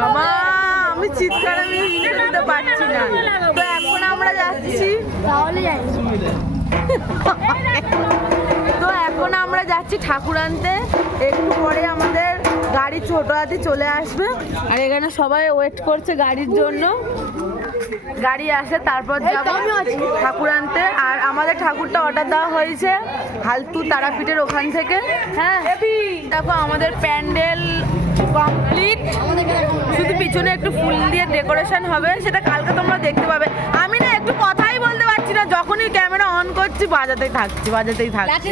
মামা আমি চিৎকার আমি দিতে পারছি না। তো এখন আমরা যাচ্ছি, তো এখন আমরা যাচ্ছি ঠাকুর আনতে। একটু পরে আমাদের গাড়ি ছোট হাতি চলে আসবে, আর এখানে সবাই ওয়েট করছে গাড়ির জন্য। গাড়ি আসে তারপর যাবো ঠাকুর আনতে। আর আমাদের ঠাকুরটা অর্ডার দেওয়া হয়েছে হালতু তারাপীঠের ওখান থেকে। হ্যাঁ দেখো আমাদের প্যান্ডেল কমপ্লিট, শুধু পিছনে একটু ফুল দিয়ে ডেকোরেশন হবে, সেটা কালকে তোমরা দেখতে পাবে। আমি না একটু কথাই বলতে পারছি না, যখনই ক্যামেরা অন করছি বাজাতেই থাকছি।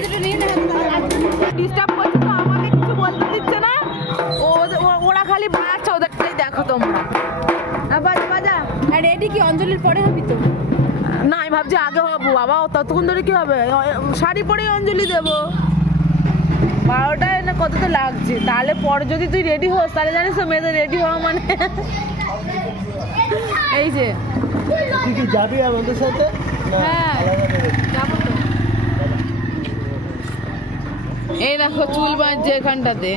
ডিস্টার্ব করছে তো, আমাকে কিছু বলতে দিচ্ছে না, ওরা খালি বাজাচ্ছে, ওদেরটাই দেখো তোমরা। বাজা বাজা। আর রেডি কি অঞ্জলির পরে হবি তো? না আমি ভাবছি আগে হবো বাবা, ততক্ষণ ধরে কি হবে, শাড়ি পরেই অঞ্জলি দেবো। 12টায় না কতটা লাগছে, তাহলে পরে যদি তুই রেডি হোস তাহলে জানিস তো মেয়েদের রেডি হওয়া মানে। এই যে তুই কি যাবি আমাদের সাথে? হ্যাঁ যাবো তো। এই দেখো চুল বাঁধছে এখানটাতে।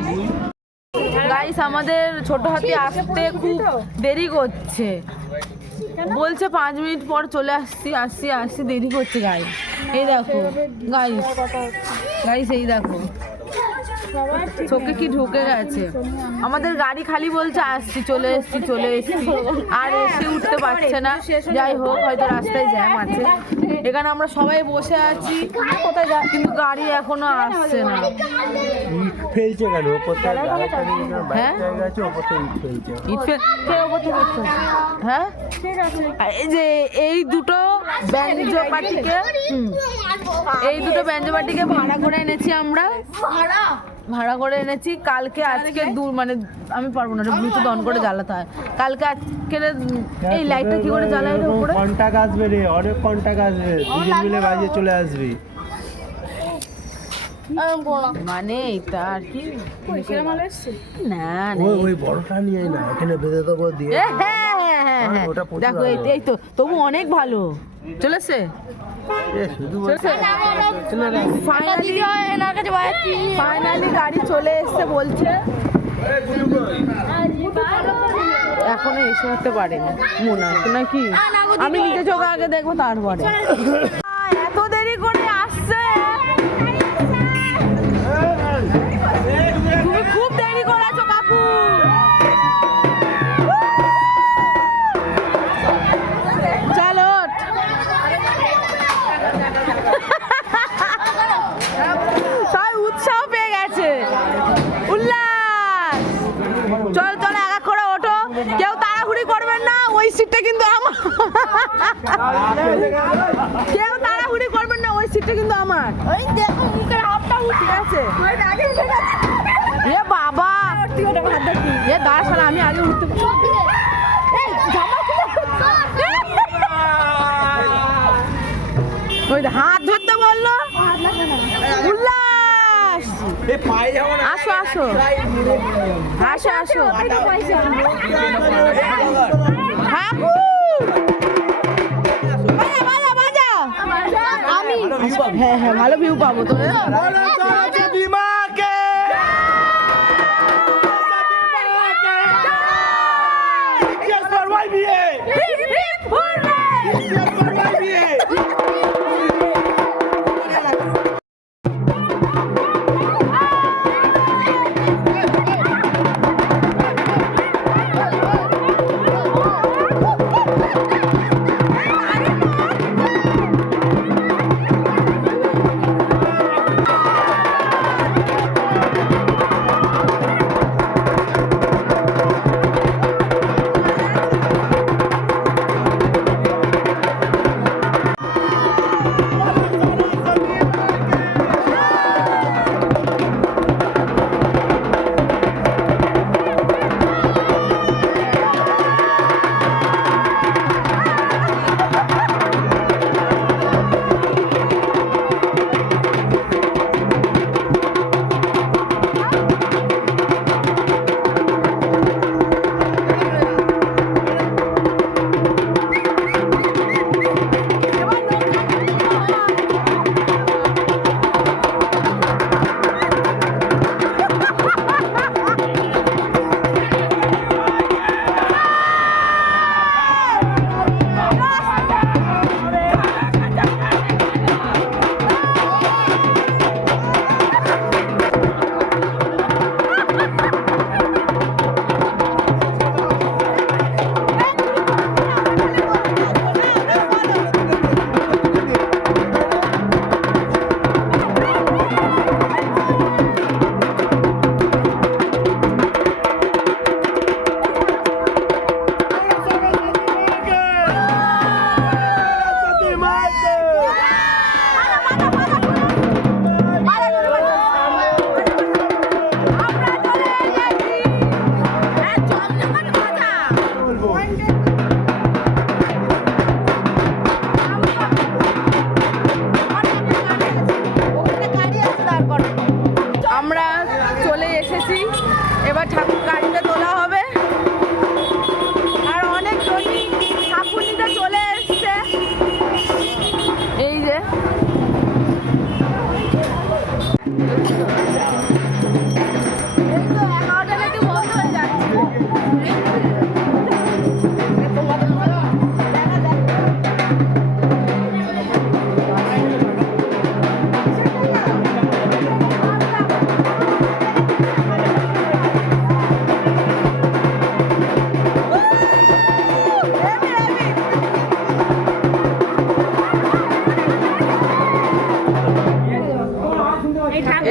গাইস আমাদের ছোট হাতি আসতে খুব দেরি করছে, বলছে 5 মিনিট পর চলে আসছি দেরি করছে গাইস। এই দেখো গাইস এই দেখো চোখে কি ঢুকে গেছে। আমাদের গাড়ি খালি বলছে আসছি, চলে এসছি, আর এসে উঠতে পারছে না। যাই হোক হয়তো রাস্তায় জ্যাম আছে। এখানে আমরা সবাই বসে আছি, কোথায় যা, কিন্তু গাড়ি এখনো আসছে না। ফেলছে কেন ওপর থেকে? হ্যাঁ হ্যাঁ এই যে এই দুটো ব্যঞ্জ পার্টিকে ভাড়া করে এনেছি আমরা, কালকে আজকে মানে আমি পারবো না, ব্লুটুথ অন করে জ্বালাতে হয়। কালকে আজকে এই লাইটটা কি করে জ্বালাই রে উপরে? কন্টাক্ট আসবে রে, অনেক কন্টাক্ট আসবে, দুজন মিলে বাজে চলে আসবি। মানে এটা আর কি না ওই বড়টা নিয়ে না, এখানে বেঁধে দেবো দিয়ে। হ্যাঁ দেখো এই তো তবু অনেক ভালো চলেছে। ফাইনালি গাড়ি চলে এসছে বলছে, এখনো এসে উঠতে পারেনি মনে হয় নাকি। আমি নিজে চোখে আগে দেখবো তারপরে। এত দেরি করে আসছে, তুমি খুব দেরি করেছো কাকু। চলো সবাই উৎসাহ পেয়ে গেছে, উল্লাস। চল এক এক করে ওঠো, কেউ তাড়াহুড়ি করবেন না, ওই সিটটা কিন্তু আমার। কেউ তাড়াহুড়ি করবেন না, ওই সিটটা কিন্তু আমার। ঠিক আছে এ বাবা, এ দাঁড়া, আমি আগে উঠতে ওই হাত ধরতে বললো। উল্লাস আসো হ্যাঁ ভালো ভিউ পাবো তো।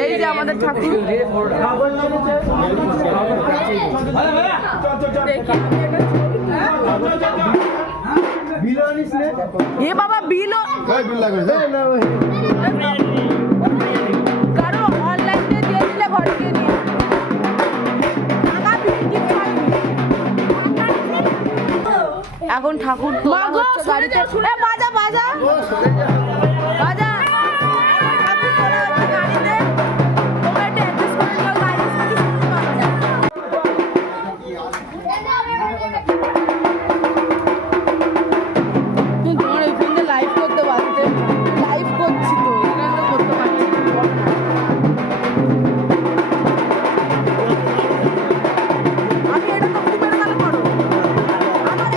এই যে আমাদের ঠাকুর। এ বাবা বিল কারো অনলাইনে দিয়ে দিলে ঘরে গিয়ে নিয়ে এখন ঠাকুর তোলা হচ্ছে গাড়িতে। বাজা বাজা বাজা ঠাকুর তোলা হচ্ছে গাড়িতে। তোমরা একটু অ্যাডজাস্ট করে নিও, গাড়ি শুনতে পাচ্ছি। তোমার ওইখানে লাইভ করতে পারতে, লাইভ করছি তো এখানে করতে পারছি না। আমি এটা তো খুব মেরে গেলে করো আমার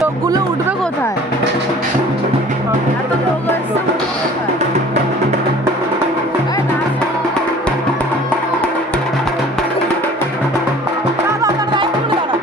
লোকগুলো উঠবে কোথায়? এত লোক এসছে, উঠবে কোথায়? এই নাচ। দাঁড়া, দাঁড়া, একটু দাঁড়া।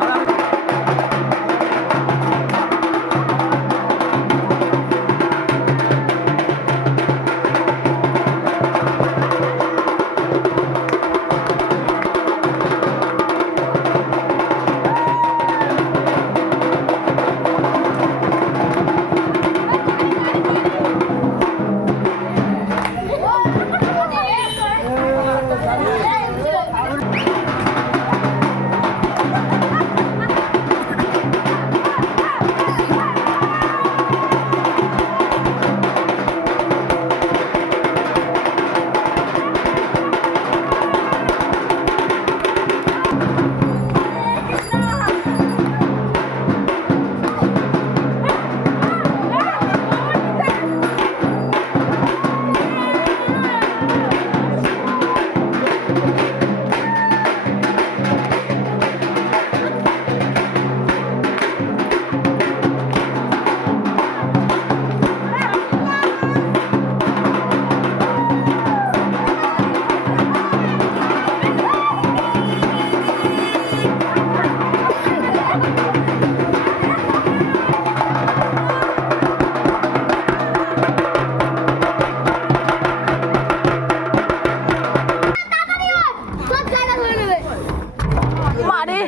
মারে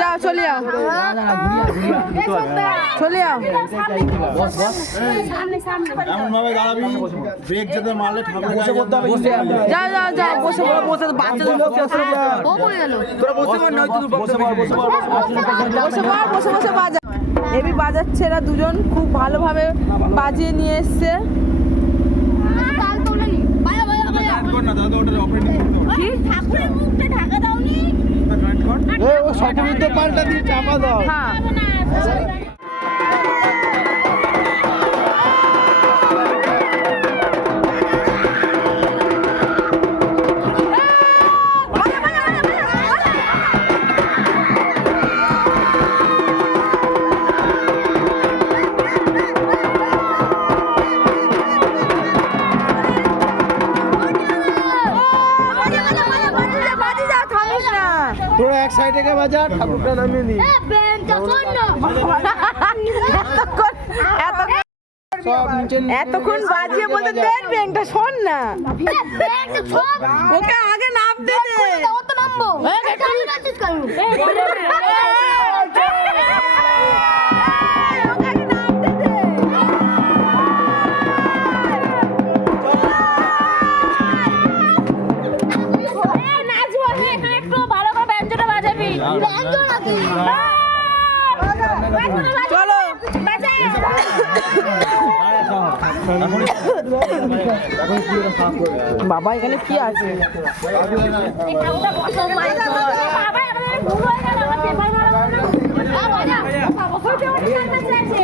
যাও চলে যাও চলে যাও। এমন ভাবে দাঁড়াবি ব্রেক যেতে মারলে ঠাকুর বসে পড়তে হবে কিন্তু। যাও যাও যাও বসে পড়ো, বসে বাচ্চাদের বসে ও পড়ে গেল। বসে পড় বসে বসে বাজা। এবি বাজাচ্ছে, এরা দুজন খুব ভালোভাবে বাজিয়ে নিয়ে এসছে। কাল তো উনি বায়া বায়া বায়া কর না দাদা, ওটা অপারেটিং করতে হবে। কি ঠাকুরের মুখটা ঢাকা দাওনি। জয়েন্ট কর। ও সকলের তো পাল্টা দিয়ে চাপা দাও। হ্যাঁ তোরা এক সাইডে কে বাজা, ঠাকুরটা নামিয়ে নি। ব্যাংকটা শোন না। সব নিচে এতক্ষণ বাজিয়ে বলতে দেন ব্যাংকটা শোন না, ব্যাংকটা সব ওকে আগে নাম দে দে। ও তো নামবো। কাল রাতে কাল। ওকে আগে নাম দে দে। নাচবো একটু ভালো করে ব্যঞ্জনটা বাজাবি। ব্যঞ্জন নাকি? চলো বাজা। বাবা এখানে কি আছে? এই ঠাকুরটা বসো মাই বাবা এখানে ভুল হয়ে গেল আমার পেপার মারা হলো না বাবা অবশ্যই পেপার মারতে চাইছে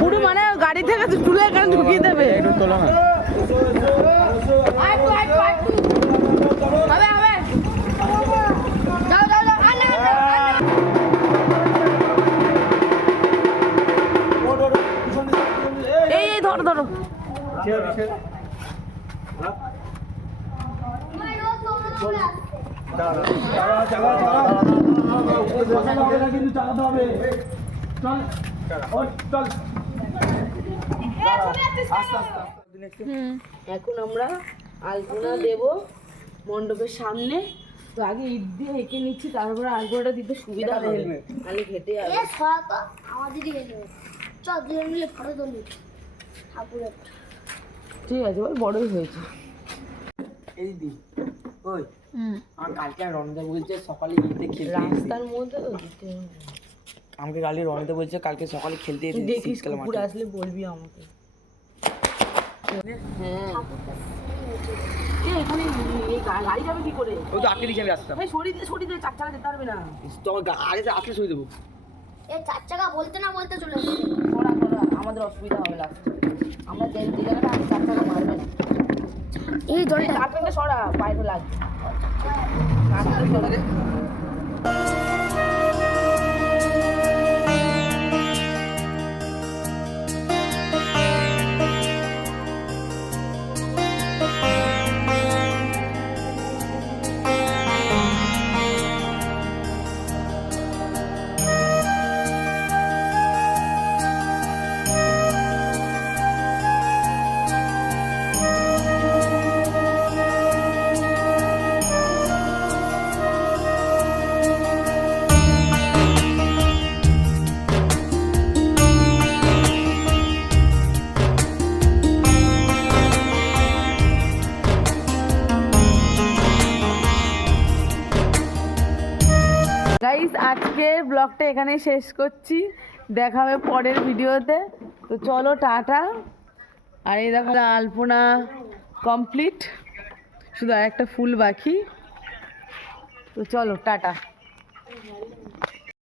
পুরো মানে গাড়ি থেকে তুলে এখানে ঢুকিয়ে দেবে। হবে হবে যাও যাও যাও আনা এই এই ধরো ধরো। এখন আমরা আলপনা দেব মণ্ডপের সামনে। তো আগে ইট দিয়ে এঁকে নিচ্ছি, তারপরে আলপনাটা দিতে সুবিধা হবে, নাহলে ঘেটে যাবে। আমাদেরই গেছে চল দুজন মিলে ফটো তুলি ঠাকুরের ঠিক আছে, ওই বড়ই হয়েছে। এই দিদি ওই আমার কালকে রনিদা বলছে সকালে ইতে খেলতে রাস্তার মধ্যে তো দিতে হবে। আমাকে কালকে রনিদা বলছে কালকে সকালে খেলতে তুই যেতে দেখিস শীতকালে কুকুর মাঠে। আসলে বলবি আমাকে। হ্যাঁ এই এখানে এই গাড়ি যাবে কি করে? ওই তো আটকে দিয়েছি আমি রাস্তা এই সরি দিয়ে 4 চাকা যেতে পারবে না। তো আগে আসলে সই দেবো। এই চার চাকা বলতে না বলতে চলে এসেছে সরা আমাদের অসুবিধা হবে লাস্টে। আমরা যে জায়গাটা আমি 4 চাকা মারবে না। এই জলটা আপনাকে সরা বাইরে লাগবে। কাটতে চলে গাইস, আজকের ব্লগটা এখানেই শেষ করছি। দেখা হবে পরের ভিডিওতে। তো চলো টাটা। আর এই দেখো আলপনা কমপ্লিট, শুধু আর একটা ফুল বাকি। তো চলো টাটা।